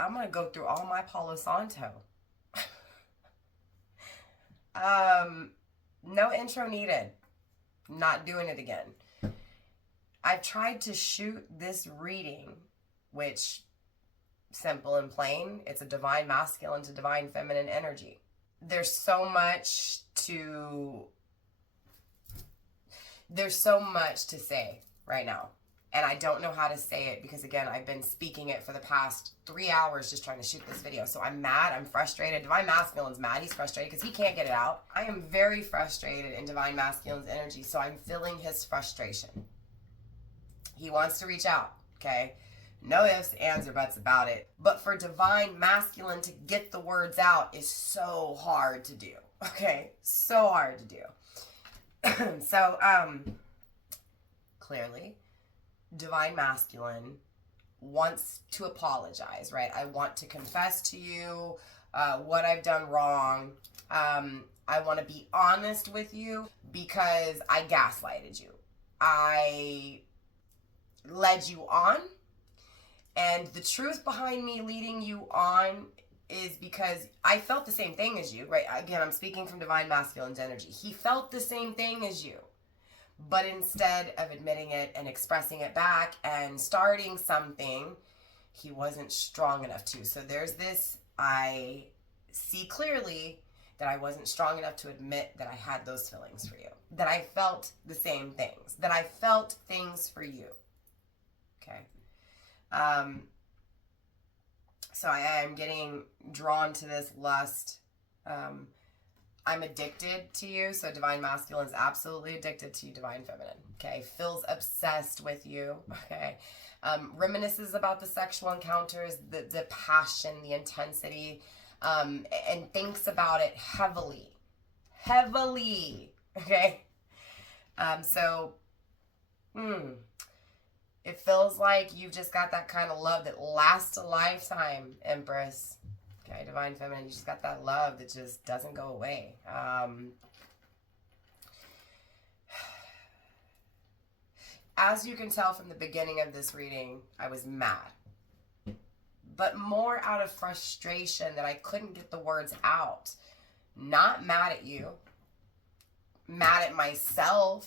I'm going to go through all my Palo Santo. No intro needed. Not doing it again. I've tried to shoot this reading, which, simple and plain, it's a divine masculine to divine feminine energy. There's so much to say right now. And I don't know how to say it because, again, I've been speaking it for the past 3 hours just trying to shoot this video. So I'm mad. I'm frustrated. Divine Masculine's mad. He's frustrated because he can't get it out. I am very frustrated in Divine Masculine's energy, so I'm feeling his frustration. He wants to reach out, okay? No ifs, ands, or buts about it. But for Divine Masculine to get the words out is so hard to do, okay? So hard to do. So, clearly, Divine Masculine wants to apologize, right? I want to confess to you what I've done wrong. I want to be honest with you because I gaslighted you. I led you on, and the truth behind me leading you on is because I felt the same thing as you, right? Again, I'm speaking from Divine Masculine's energy. He felt the same thing as you. But instead of admitting it and expressing it back and starting something, he wasn't strong enough to. So there's this, I see clearly that I wasn't strong enough to admit that I had those feelings for you. That I felt the same things. That I felt things for you. Okay. So I am getting drawn to this lust. I'm addicted to you, so Divine Masculine is absolutely addicted to you, Divine Feminine, okay? Feels obsessed with you, okay? Reminisces about the sexual encounters, the passion, the intensity, and thinks about it heavily, okay? It feels like you've just got that kind of love that lasts a lifetime, Empress. Okay, Divine Feminine, you just got that love that just doesn't go away. As you can tell from the beginning of this reading, I was mad. But more out of frustration that I couldn't get the words out. Not mad at you. Mad at myself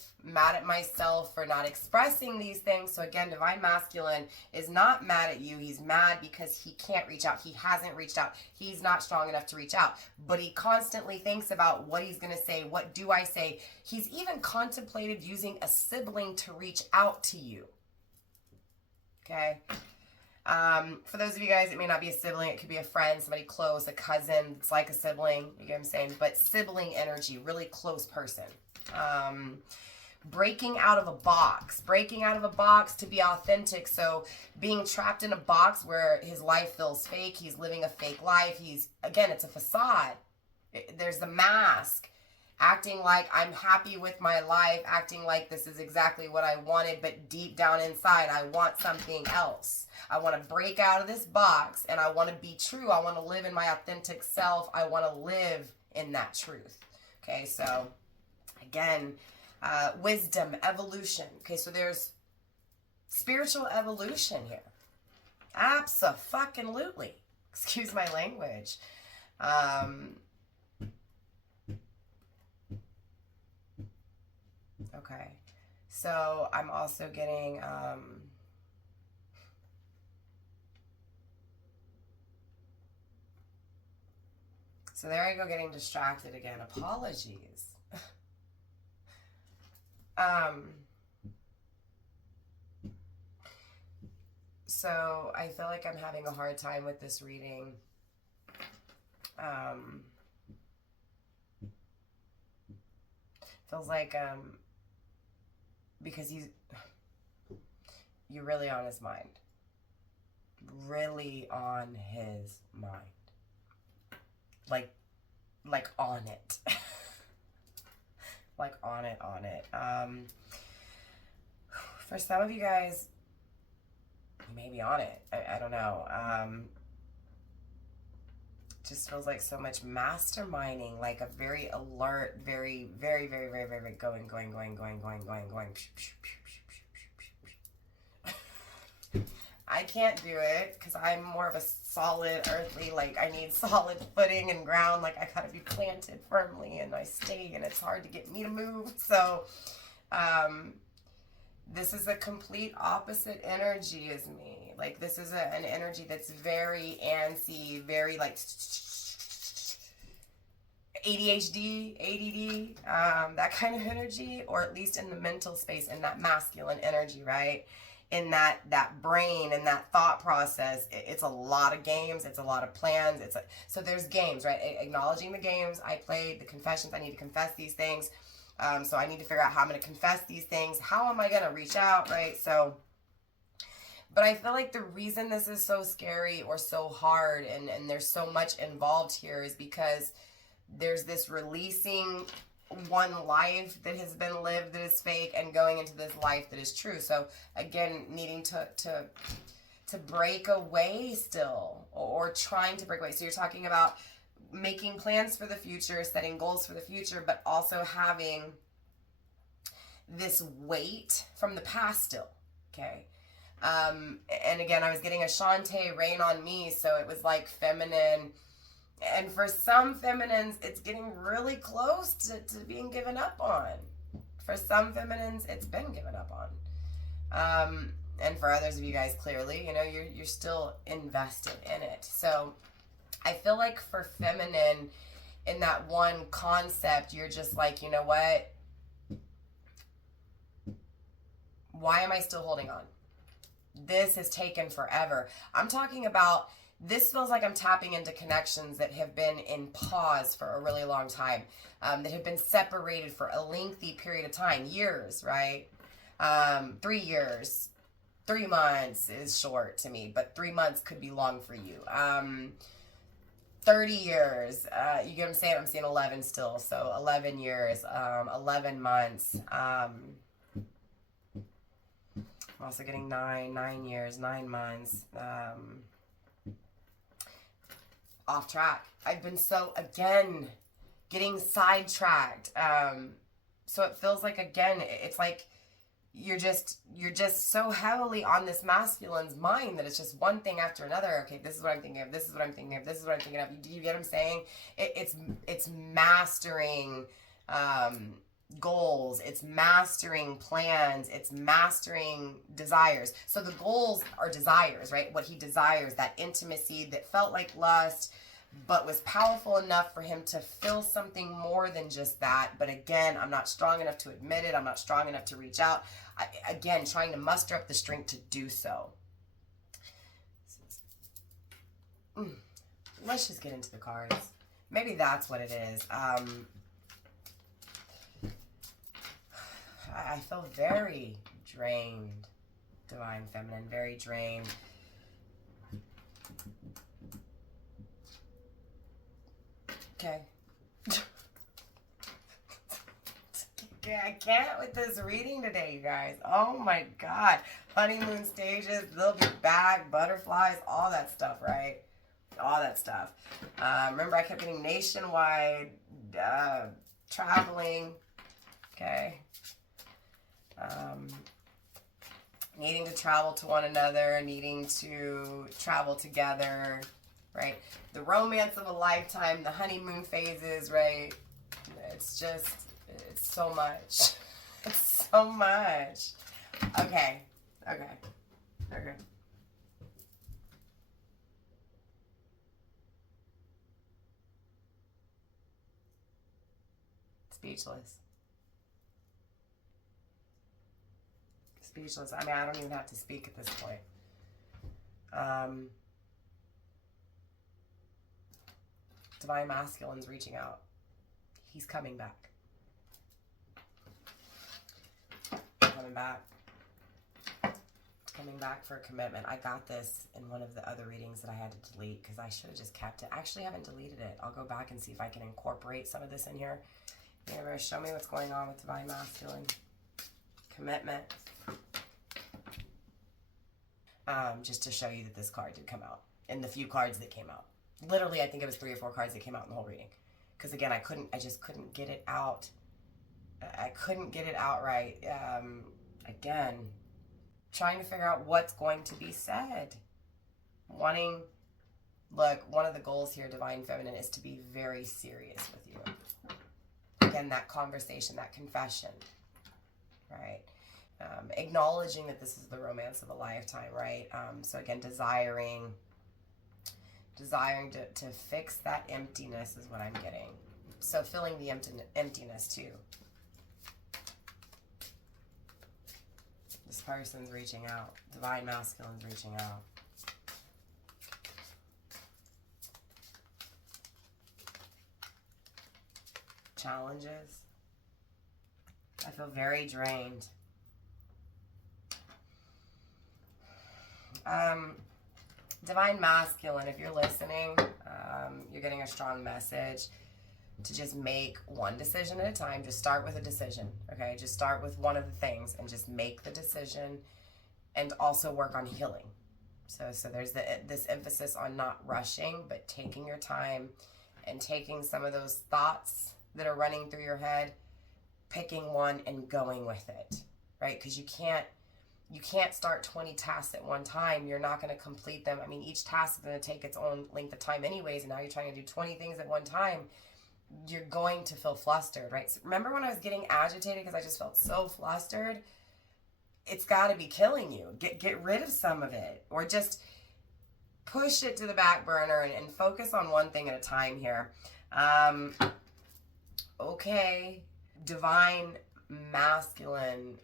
for not expressing these things. So again, Divine Masculine is not mad at you. He's mad because he can't reach out. He hasn't reached out. He's not strong enough to reach out. But he constantly thinks about what he's going to say. What do I say? He's even contemplated using a sibling to reach out to you. Okay? For those of you guys, it may not be a sibling. It could be a friend, somebody close, a cousin. It's like a sibling. You get what I'm saying? But sibling energy, really close person. Breaking out of a box to be authentic. So being trapped in a box where his life feels fake. He's living a fake life. Again, it's a facade. There's the mask. Acting like I'm happy with my life, acting like this is exactly what I wanted, but deep down inside, I want something else. I want to break out of this box, and I want to be true. I want to live in my authentic self. I want to live in that truth. Okay, so again, wisdom, evolution. Okay, so there's spiritual evolution here. Abso-fucking-lutely. Excuse my language. Okay, so I'm also getting, so there I go getting distracted again. Apologies. So I feel like I'm having a hard time with this reading. Feels like, because you're really on his mind. Really on his mind. Like on it. Like on it. For some of you guys, you may be on it. I don't know. Just feels like so much masterminding, like a very alert, very going. I can't do it because I'm more of a solid earthly, like I need solid footing and ground. Like I gotta be planted firmly and I stay and it's hard to get me to move. So this is a complete opposite energy as me. Like this is an energy that's very antsy, very like ADHD, ADD, that kind of energy, or at least in the mental space, in that masculine energy, right? In that brain and that thought process, it's a lot of games, it's a lot of plans. So there's games, right? Acknowledging the games I played, the confessions, I need to confess these things. So I need to figure out how I'm going to confess these things. How am I going to reach out, right? So, but I feel like the reason this is so scary or so hard and there's so much involved here is because there's this releasing one life that has been lived that is fake and going into this life that is true. So again, needing to break away still, or trying to break away. So you're talking about making plans for the future, setting goals for the future, but also having this weight from the past still, okay? And again, I was getting a Shantae rain on me, so it was like feminine. And for some feminines, it's getting really close to being given up on. For some feminines, it's been given up on. And for others of you guys, clearly, you know, you're still invested in it. So I feel like for feminine, in that one concept, you're just like, you know what? Why am I still holding on? This has taken forever. I'm talking about, this feels like I'm tapping into connections that have been in pause for a really long time, that have been separated for a lengthy period of time, years, right? 3 years, 3 months is short to me, but 3 months could be long for you. 30 years, you get what I'm saying? I'm seeing 11 still, so 11 years, 11 months. I'm also getting 9 years, 9 months. Off track. I've been so, again, getting sidetracked. So it feels like, again, it's like you're just so heavily on this masculine's mind that it's just one thing after another. Okay, this is what I'm thinking of, this is what I'm thinking of, this is what I'm thinking of. You get what I'm saying? It's mastering goals, it's mastering plans, it's mastering desires. So the goals are desires, right? What he desires, that intimacy that felt like lust, but was powerful enough for him to feel something more than just that. But again, I'm not strong enough to admit it. I'm not strong enough to reach out. Again, trying to muster up the strength to do so. Let's just get into the cards. Maybe that's what it is. I feel very drained, Divine Feminine, very drained. Okay. I can't with this reading today, you guys. Oh my God. Honeymoon stages, they'll be back, butterflies, all that stuff, right? All that stuff. Remember, I kept getting nationwide, traveling, okay? Needing to travel to one another, needing to travel together, right? The romance of a lifetime, the honeymoon phases, right? It's just, it's so much. It's so much. Okay. Speechless. I mean, I don't even have to speak at this point. Divine Masculine's reaching out. He's coming back. Coming back for a commitment. I got this in one of the other readings that I had to delete because I should have just kept it. I actually haven't deleted it. I'll go back and see if I can incorporate some of this in here. Universe, show me what's going on with Divine Masculine. Commitment. Just to show you that this card did come out. And the few cards that came out. Literally, I think it was 3 or 4 cards that came out in the whole reading. Because again, I just couldn't get it out. I couldn't get it out right. Again, trying to figure out what's going to be said. Look, one of the goals here, Divine Feminine, is to be very serious with you. Again, that conversation, that confession, right? Acknowledging that this is the romance of a lifetime, right? So again, desiring to fix that emptiness is what I'm getting. So filling the emptiness too. This person's reaching out. Divine Masculine's reaching out. Challenges. I feel very drained. Divine Masculine, if you're listening, you're getting a strong message to just make one decision at a time. Just start with a decision, okay? Just start with one of the things and just make the decision, and also work on healing. So there's this emphasis on not rushing, but taking your time and taking some of those thoughts that are running through your head, picking one and going with it, right? Because you can't start 20 tasks at one time. You're not going to complete them. I mean, each task is going to take its own length of time anyways, and now you're trying to do 20 things at one time. You're going to feel flustered, right? So remember when I was getting agitated because I just felt so flustered? It's got to be killing you. Get rid of some of it, or just push it to the back burner and focus on one thing at a time here. Okay, Divine Masculine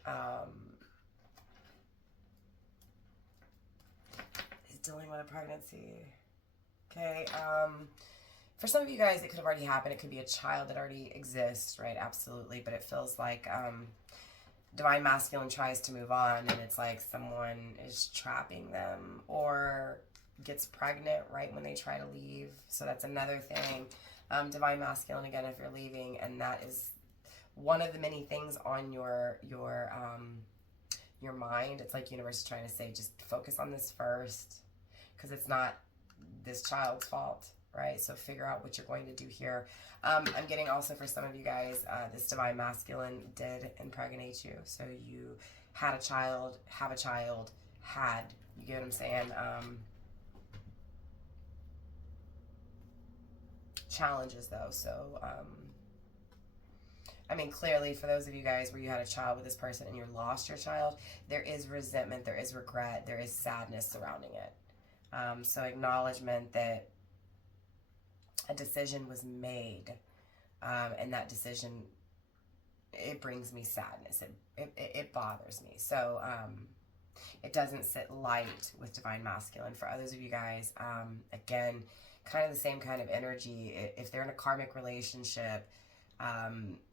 is dealing with a pregnancy. Okay, for some of you guys, it could have already happened. It could be a child that already exists, right? Absolutely, but it feels like Divine Masculine tries to move on, and it's like someone is trapping them or gets pregnant right when they try to leave. So that's another thing. Divine Masculine, again, if you're leaving, and that is one of the many things on your mind. It's like universe is trying to say, just focus on this first, because it's not this child's fault, right? So figure out what you're going to do here. I'm getting also for some of you guys, this Divine Masculine did impregnate you. So you had a child, have a child, you get what I'm saying? Challenges though. So, I mean, clearly for those of you guys where you had a child with this person and you lost your child, there is resentment, there is regret, there is sadness surrounding it. So acknowledgement that a decision was made, and that decision, it brings me sadness. It bothers me. So it doesn't sit light with Divine Masculine. For others of you guys, again, kind of the same kind of energy. If they're in a karmic relationship,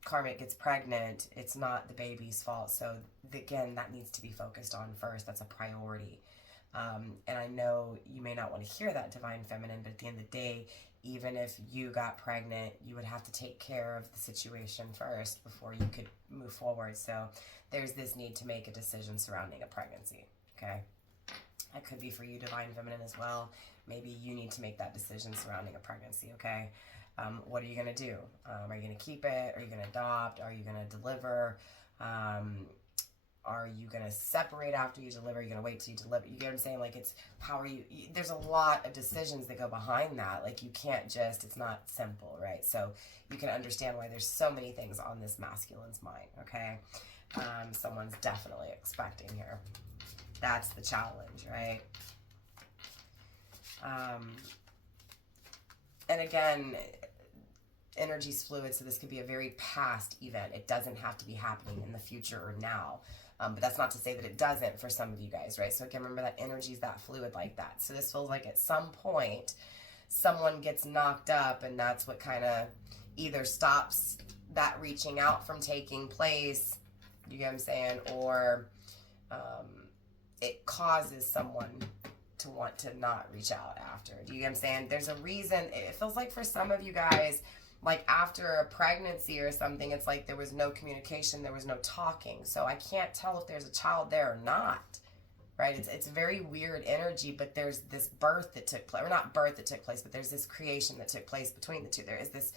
karmic gets pregnant, it's not the baby's fault. So again, that needs to be focused on first. That's a priority. And I know you may not want to hear that, Divine Feminine, but at the end of the day, even if you got pregnant, you would have to take care of the situation first before you could move forward. So there's this need to make a decision surrounding a pregnancy, okay? That could be for you, Divine Feminine, as well. Maybe you need to make that decision surrounding a pregnancy, okay? What are you going to do? Are you going to keep it? Are you going to adopt? Are you going to deliver? Are you going to separate after you deliver? Are you going to wait till you deliver? You get what I'm saying? Like, it's how are you, there's a lot of decisions that go behind that. Like, you can't just, it's not simple, right? So you can understand why there's so many things on this masculine's mind, okay? Someone's definitely expecting here. That's the challenge, right? And again, energy's fluid, so this could be a very past event. It doesn't have to be happening in the future or now. But that's not to say that it doesn't for some of you guys, right? So again, remember that energy's that fluid like that. So this feels like at some point, someone gets knocked up, and that's what kind of either stops that reaching out from taking place, you get what I'm saying, or it causes someone to want to not reach out after. Do you get what I'm saying? There's a reason. It feels like for some of you guys, like after a pregnancy or something, it's like there was no communication, there was no talking. So I can't tell if there's a child there or not, right? It's very weird energy, but there's this birth that took place, or not birth that took place, but there's this creation that took place between the two. There is this,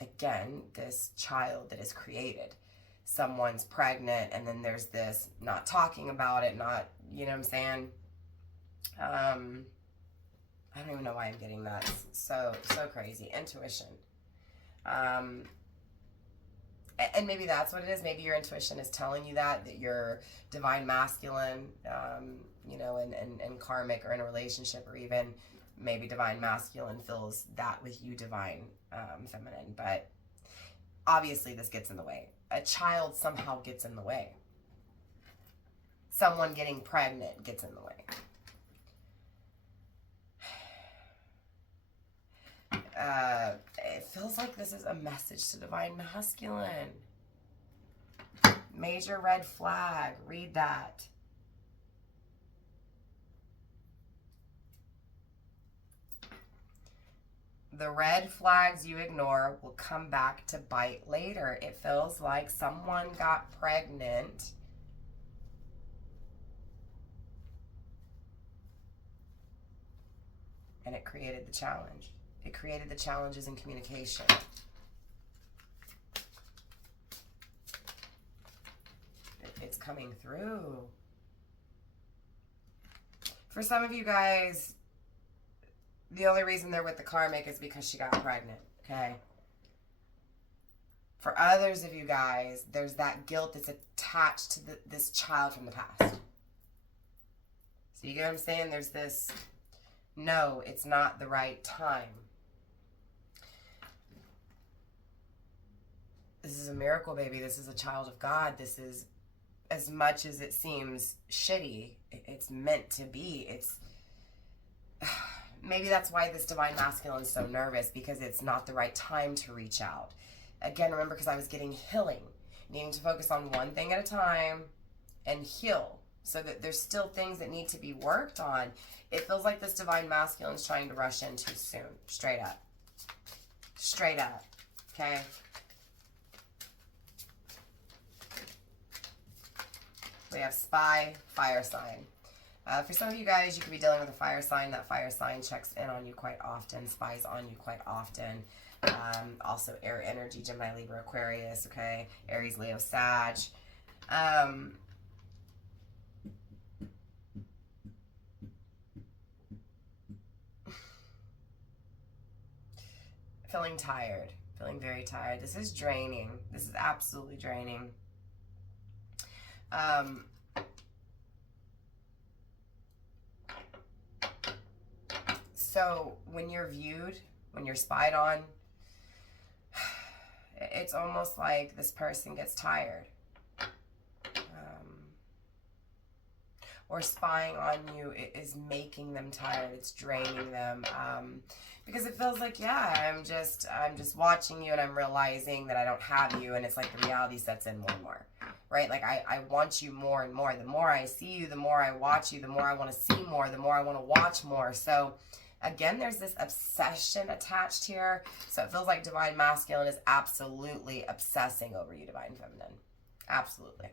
again, this child that is created. someone's pregnant, and then there's this not talking about it, not, you know what I'm saying? I don't even know why I'm getting that. It's so crazy. Intuition. And maybe that's what it is. Maybe your intuition is telling you that you're divine masculine, you know, and karmic, or in a relationship, or even maybe divine masculine feels that with you, divine feminine. But obviously this gets in the way. A child somehow gets in the way. Someone getting pregnant gets in the way. It feels like this is a message to divine masculine. Major red flag. Read that. The red flags you ignore will come back to bite later. It feels like someone got pregnant and it created the challenge. It created the challenges in communication. It's coming through. For some of you guys, the only reason they're with the karmic is because she got pregnant, okay? For others of you guys, there's that guilt that's attached to this child from the past. So you get what I'm saying? There's this, no, it's not the right time. This is a miracle baby. This is a child of God. This is, as much as it seems shitty, it's meant to be. It's, maybe that's why this divine masculine is so nervous, because it's not the right time to reach out. Again, remember, because I was getting healing, needing to focus on one thing at a time and heal, so that there's still things that need to be worked on. It feels like this divine masculine is trying to rush in too soon. Straight up. Straight up. Okay? We have spy, fire sign. For some of you guys, you could be dealing with a fire sign. That fire sign checks in on you quite often, spies on you quite often. Also air energy, Gemini, Libra, Aquarius, okay? Aries, Leo, Sag. Feeling tired. Feeling very tired. This is draining. This is absolutely draining. So when you're viewed, when you're spied on, it's almost like this person gets tired. Or spying on you is making them tired. It's draining them. Because it feels like, yeah, I'm just watching you, and I'm realizing that I don't have you, and it's like the reality sets in more and more. Right? Like I want you more and more. The more I see you, the more I watch you, the more I want to see more, the more I want to watch more. So again, there's this obsession attached here. So it feels like divine masculine is absolutely obsessing over you, divine feminine. Absolutely.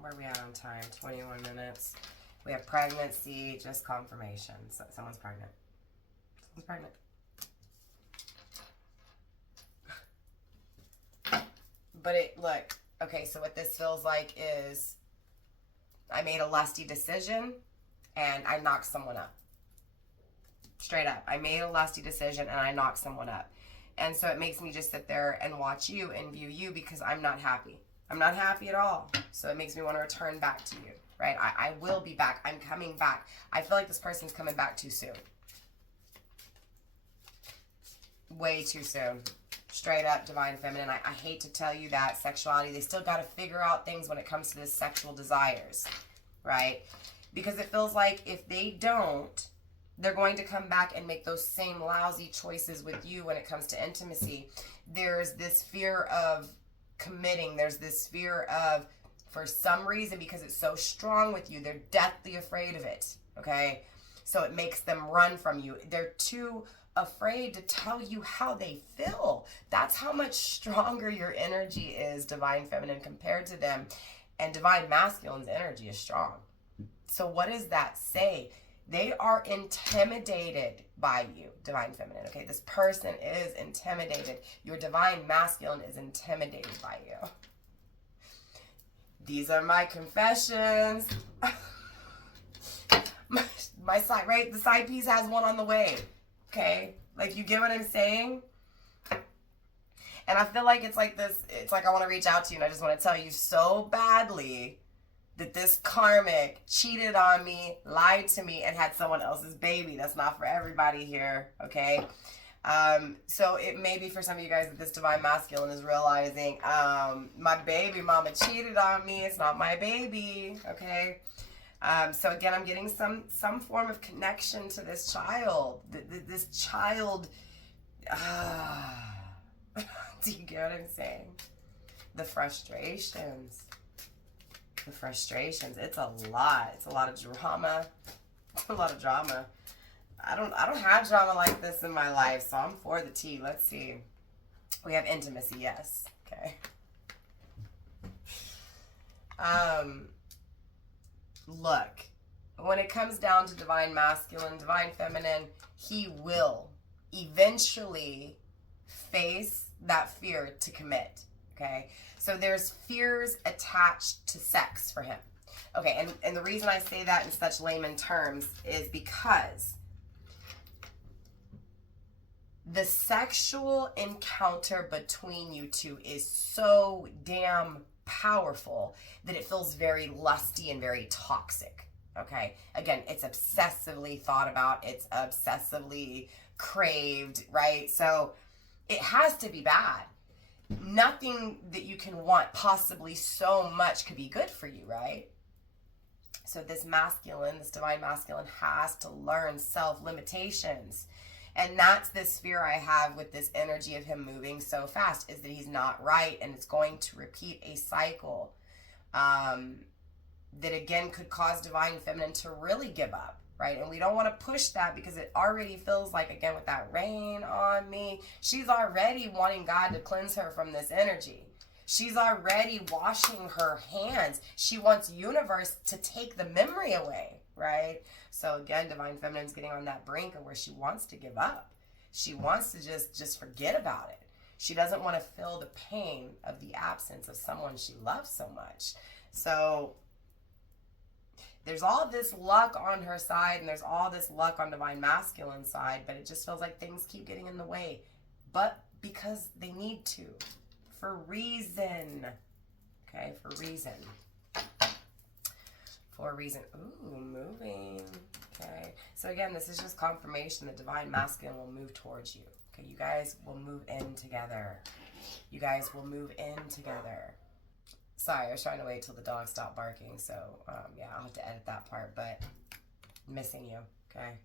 Where are we at on time? 21 minutes. We have pregnancy, just confirmation. So someone's pregnant. Someone's pregnant. But look, okay, so what this feels like is I made a lusty decision and I knocked someone up. Straight up. I made a lusty decision and I knocked someone up. And so it makes me just sit there and watch you and view you, because I'm not happy. I'm not happy at all. So it makes me want to return back to you, right? I will be back. I'm coming back. I feel like this person's coming back too soon. Way too soon. Straight up, divine feminine. I hate to tell you that. Sexuality, they still got to figure out things when it comes to this sexual desires, right? Because it feels like if they don't, they're going to come back and make those same lousy choices with you when it comes to intimacy. There's this fear of committing. There's this fear of, for some reason, because it's so strong with you, they're deathly afraid of it, okay? So it makes them run from you. They're too afraid to tell you how they feel. That's how much stronger your energy is, divine feminine, compared to them. And divine masculine's energy is strong. So what does that say? They are intimidated by you, divine feminine. Okay, this person is intimidated. Your divine masculine is intimidated by you. These are my confessions. my side, right? The side piece has one on the way. Okay, like, you get what I'm saying? And I feel like it's like this. It's like I want to reach out to you and I just want to tell you so badly that this karmic cheated on me, lied to me, and had someone else's baby. That's not for everybody here, okay? So it may be for some of you guys that this divine masculine is realizing, my baby mama cheated on me. It's not my baby, okay? So again, I'm getting some form of connection to this child. This child, do you get what I'm saying? The frustrations. It's a lot. It's a lot of drama. It's a lot of drama. I don't have drama like this in my life, so I'm for the tea. Let's see. We have intimacy, yes. Okay. Look, when it comes down to divine masculine, divine feminine, he will eventually face that fear to commit. Okay, so there's fears attached to sex for him. Okay, and the reason I say that in such layman terms is because the sexual encounter between you two is so damn powerful that it feels very lusty and very toxic. Okay, again, it's obsessively thought about, it's obsessively craved, right? So it has to be bad. Nothing that you can want possibly so much could be good for you, right? So this masculine, this divine masculine, has to learn self-limitations. And that's this fear I have with this energy of him moving so fast, is that he's not right, and it's going to repeat a cycle that again could cause divine feminine to really give up. Right? And we don't want to push that because it already feels like, again, with that rain on me, she's already wanting God to cleanse her from this energy. She's already washing her hands. She wants universe to take the memory away, right? So again, divine feminine's getting on that brink of where she wants to give up. She wants to just forget about it. She doesn't want to feel the pain of the absence of someone she loves so much. So there's all this luck on her side, and there's all this luck on divine masculine side, but it just feels like things keep getting in the way. But because they need to. For reason. Okay, for reason. For a reason. Ooh, moving. Okay. So again, this is just confirmation that divine masculine will move towards you. Okay, you guys will move in together. You guys will move in together. Sorry, I was trying to wait till the dog stopped barking, so yeah, I'll have to edit that part, but missing you, okay?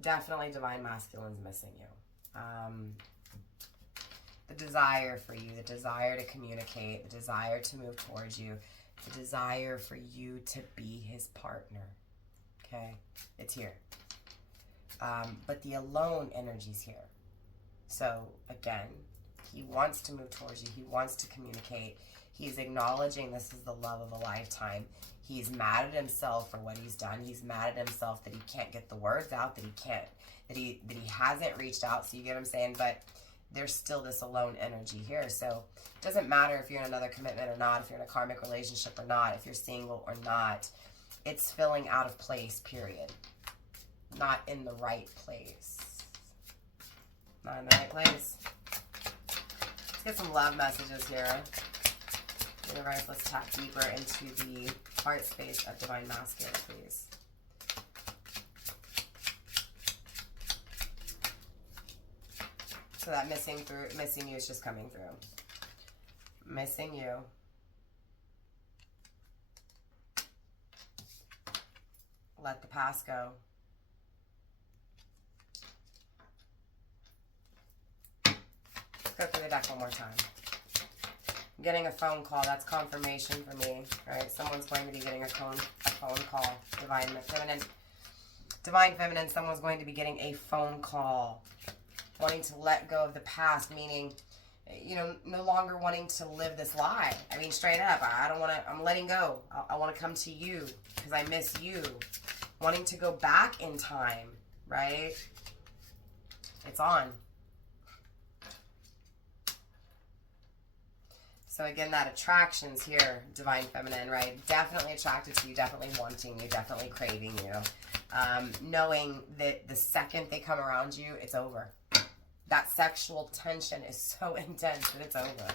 Definitely divine masculine's missing you. The desire for you, the desire to communicate, the desire to move towards you, the desire for you to be his partner, okay? It's here. But the alone energy's here. So, again, he wants to move towards you. He wants to communicate. He's acknowledging this is the love of a lifetime. He's mad at himself for what he's done. He's mad at himself that he can't get the words out, that he hasn't reached out. So you get what I'm saying? But there's still this alone energy here. So it doesn't matter if you're in another commitment or not, if you're in a karmic relationship or not, if you're single or not. It's feeling out of place, period. Not in the right place. Not in the right place. Let's get some love messages here. Universe, let's tap deeper into the heart space of divine masculine, please. So that missing you is just coming through. Missing you. Let the past go. Let's go through the deck one more time. I'm getting a phone call. That's confirmation for me. All right, someone's going to be getting a phone call. Divine feminine. Someone's going to be getting a phone call, wanting to let go of the past. Meaning, no longer wanting to live this lie. I mean, straight up, I don't want to, I'm letting go. I want to come to you because I miss you. Wanting to go back in time, right? It's on. So again, that attraction's here, Divine Feminine, right? Definitely attracted to you, definitely wanting you, definitely craving you. Knowing that the second they come around you, it's over. That sexual tension is so intense that it's over.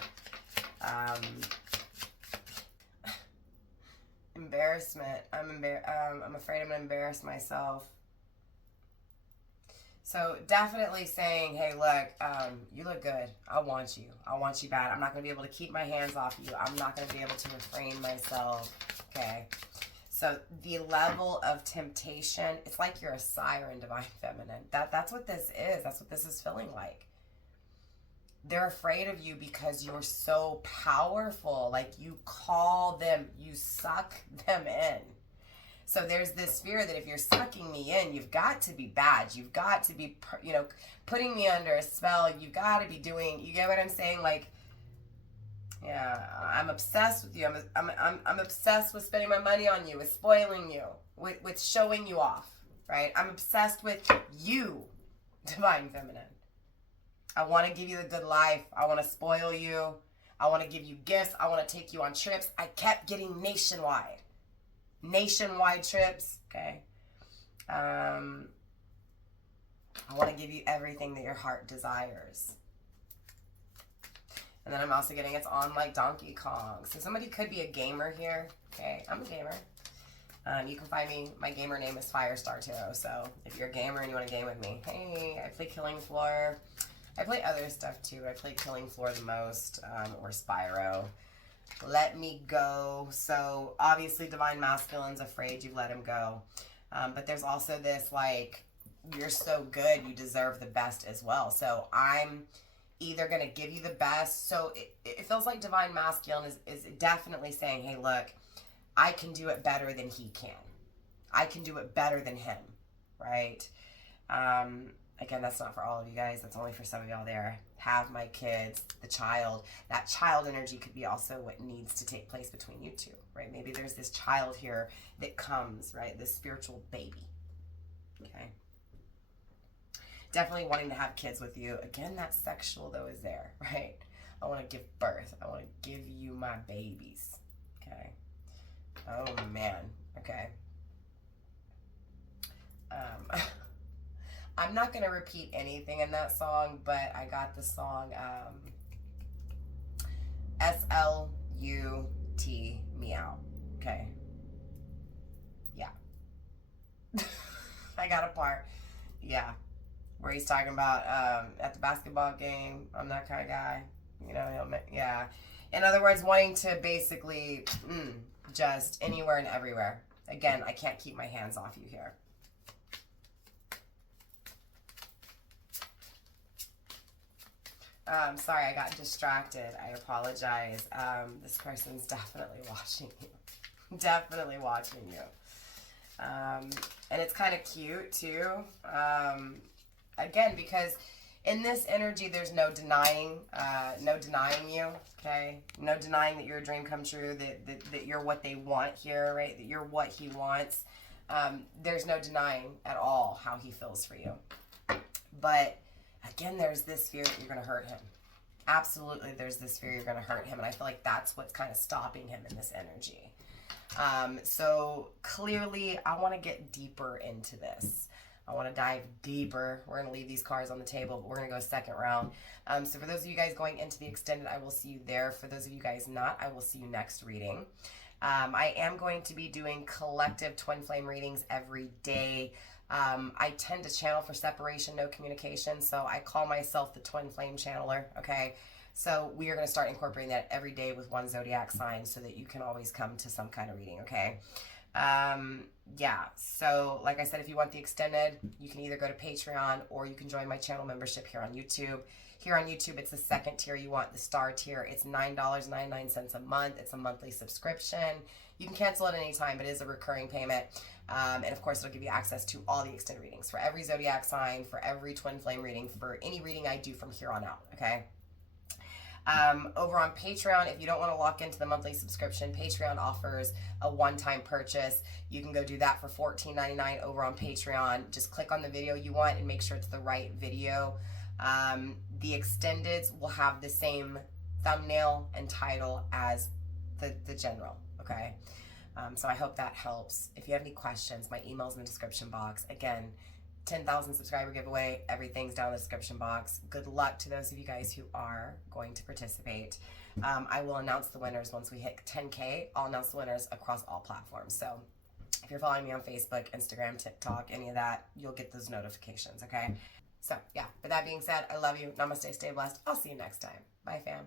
Embarrassment. I'm afraid I'm going to embarrass myself. So definitely saying, hey, look, you look good. I want you. I want you bad. I'm not going to be able to keep my hands off you. I'm not going to be able to refrain myself. Okay. So the level of temptation, it's like you're a siren, Divine Feminine. That's what this is. That's what this is feeling like. They're afraid of you because you're so powerful. Like you call them, you suck them in. So there's this fear that if you're sucking me in, you've got to be bad. You've got to be, putting me under a spell. You've got to be doing, you get what I'm saying? Like, yeah, I'm obsessed with you. I'm obsessed with spending my money on you, with spoiling you, with showing you off, right? I'm obsessed with you, Divine Feminine. I want to give you the good life. I want to spoil you. I want to give you gifts. I want to take you on trips. I kept getting nationwide trips. Okay. I want to give you everything that your heart desires. And then I'm also getting it's on like Donkey Kong. So somebody could be a gamer here. Okay, I'm a gamer. You can find me. My gamer name is Firestarpassion. So if you're a gamer and you want to game with me, hey, I play Killing Floor. I play other stuff too. I play Killing Floor the most, or Spyro. Let me go. So obviously Divine Masculine's afraid you let him go. But there's also this like, you're so good, you deserve the best as well. So I'm either going to give you the best. So it feels like Divine Masculine is definitely saying, hey, look, I can do it better than he can. I can do it better than him, right? Again, that's not for all of you guys. That's only for some of y'all there. Have my kids, the child. That child energy could be also what needs to take place between you two, right? Maybe there's this child here that comes, right? This spiritual baby, okay? Definitely wanting to have kids with you. Again, that sexual, though, is there, right? I want to give birth. I want to give you my babies, okay? Oh, man, okay. I'm not going to repeat anything in that song, but I got the song S-L-U-T, me out, okay? Yeah. I got a part, yeah, where he's talking about at the basketball game, I'm that kind of guy, yeah. In other words, wanting to basically just anywhere and everywhere. Again, I can't keep my hands off you here. Sorry, I got distracted. I apologize. This person's definitely watching you. Definitely watching you. And it's kind of cute, too. Again, because in this energy, there's no denying you, okay? No denying that you're a dream come true, that you're what they want here, right? That you're what he wants. There's no denying at all how he feels for you. But again, there's this fear that you're going to hurt him. Absolutely, there's this fear you're going to hurt him. And I feel like that's what's kind of stopping him in this energy. So clearly, I want to get deeper into this. I want to dive deeper. We're going to leave these cards on the table, but we're going to go a second round. So for those of you guys going into the extended, I will see you there. For those of you guys not, I will see you next reading. I am going to be doing collective twin flame readings every day. I tend to channel for separation, no communication, so I call myself the twin flame channeler, okay? So we are going to start incorporating that every day with one zodiac sign so that you can always come to some kind of reading, okay? Yeah, so like I said, if you want the extended, you can either go to Patreon or you can join my channel membership here on YouTube. Here on YouTube, it's the second tier. You want the star tier. It's $9.99 a month. It's a monthly subscription. You can cancel at any time, but it is a recurring payment. And of course, it'll give you access to all the extended readings for every zodiac sign, for every twin flame reading, for any reading I do from here on out, okay? Over on Patreon, if you don't want to lock into the monthly subscription, Patreon offers a one-time purchase. You can go do that for $14.99 over on Patreon. Just click on the video you want and make sure it's the right video. The extendeds will have the same thumbnail and title as the general, okay? So I hope that helps. If you have any questions, my email's in the description box. Again, 10,000 subscriber giveaway. Everything's down in the description box. Good luck to those of you guys who are going to participate. I will announce the winners once we hit 10K. I'll announce the winners across all platforms. So if you're following me on Facebook, Instagram, TikTok, any of that, you'll get those notifications, okay? So yeah, with that being said, I love you. Namaste, stay blessed. I'll see you next time. Bye, fam.